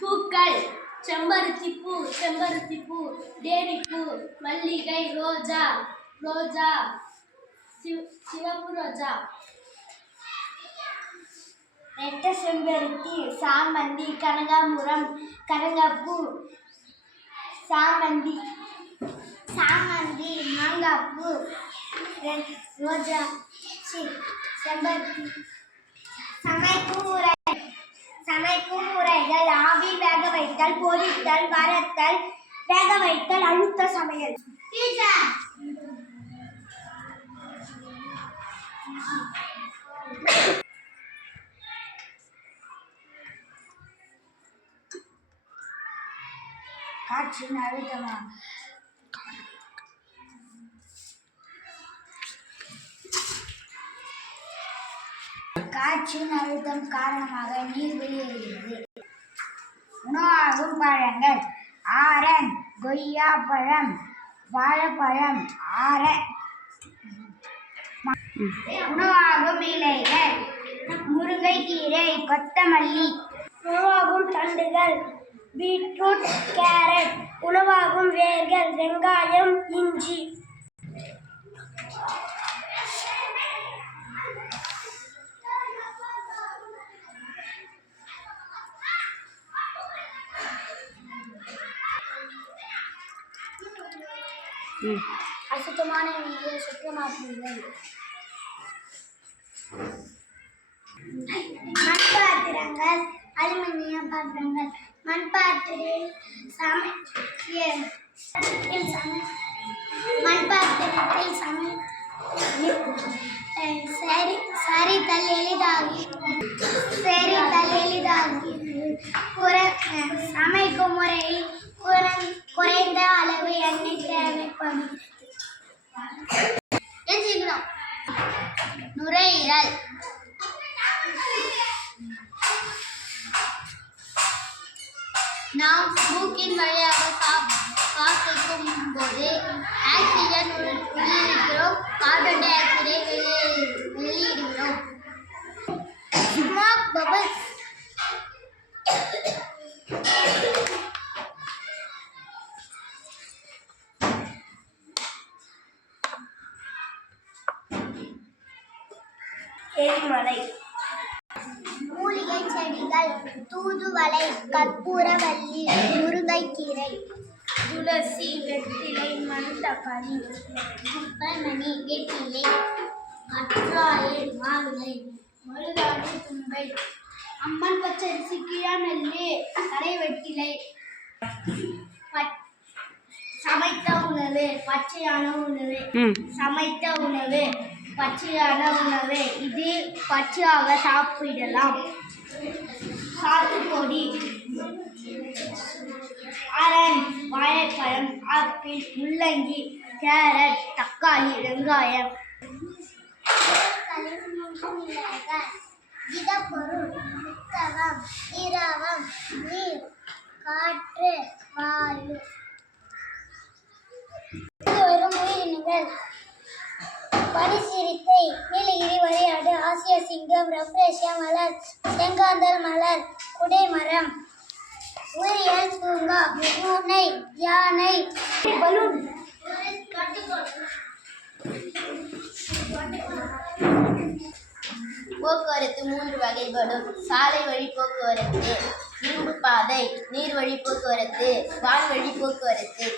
பூக்கள் செம்பருத்திப்பூ செம்பருத்திப்பூ, டேரிப்பூ, மல்லிகை, ரோஜா ரோஜா, சிவப்பு ரோஜா. ரெட்ட செம்பருத்தி, சாமந்தி, கனகாம்பரம், கனகாப்பூ, சாமந்தி சாமந்தி, மாங்காப்பூ, ரோஜா, செம்பருத்தி. சமைக்குமுறைகள் ஆவி வேக வைத்தல், பொரித்தல், வறுத்தல், வேக வைத்தல், அழுத்த சமையல். காற்றின் அழுத்தமா காற்றின் அழுத்தம் காரணமாக நீர் வெளியேறுகிறது. உணவாகும் பழங்கள் ஆரஞ்சு, கொய்யாப்பழம், வாழைப்பழம். உணவாகும் இலைகள் முருங்கைக்கீரை, கொத்தமல்லி. உணவாகும் தண்டுகள் பீட்ரூட், கேரட். உணவாகும் வேர்கள் வெங்காயம், இஞ்சி. அசுத்தமான நீரை சுத்தமாக்குங்கள். மண்பாத்திரங்கள் அலுமினிய பாத்திரங்கள். மண்பாத்திரத்தில் சரித்தல் எளிதாகி சமைக்கும் முறையில் குறைந்த அளவு எண்ணெய் தேவைப்படுகிறது. நுரையீரல் நாம் மூக்கின் வழியாக சுவாசிக்கும் போது ஆக்சிஜன் உள்ளிருக்கிறோம், கார்பன் டை ஆக்சைடை வெளியிடுகிறோம். ஸ்மோக் பபிள்ஸ் எரிமலை. மூலிகை செடிகள் தூதுவளை, கற்பூரவள்ளி, முருங்கைக்கீரை, துளசி, வெற்றிலை, மணத்தக்காளி, குப்பைமணி, வெற்றிலை, கற்றாழை, மாதுளை, மருதாணி, தும்பை, அம்மன் பச்சரிசி, கிழநெல்லி, கரைவெற்றிலை. சமைத்த உணவு பச்சையான உணவு. சமைத்த உணவு பச்சையான உணவு. இது பச்சையாக சாப்பிடலாம். சாத்துக்குடி, ஆரஞ்சு, வாழைப்பழம், ஆப்பிள், முள்ளங்கி, கேரட், தக்காளி, வெங்காயம். திடப்பொருள் புத்தகம், திரவம், நீர், காற்று, வாயு. வரும் உயிரினங்கள் பனிச்சிறுத்தை, நீலகிரி வரையாடு, ஆசிய சிங்கம், ரப்ரேசியா மலர், செங்காந்தல் மலர், குடைமரம். உயிரியல் பூங்கா பூனை, யானை, பலூன். போக்குவரத்து 3 வகைப்படும். சாலை வழி போக்குவரத்து, இரும்பு பாதை, நீர்வழி போக்குவரத்து, வான்வழி போக்குவரத்து.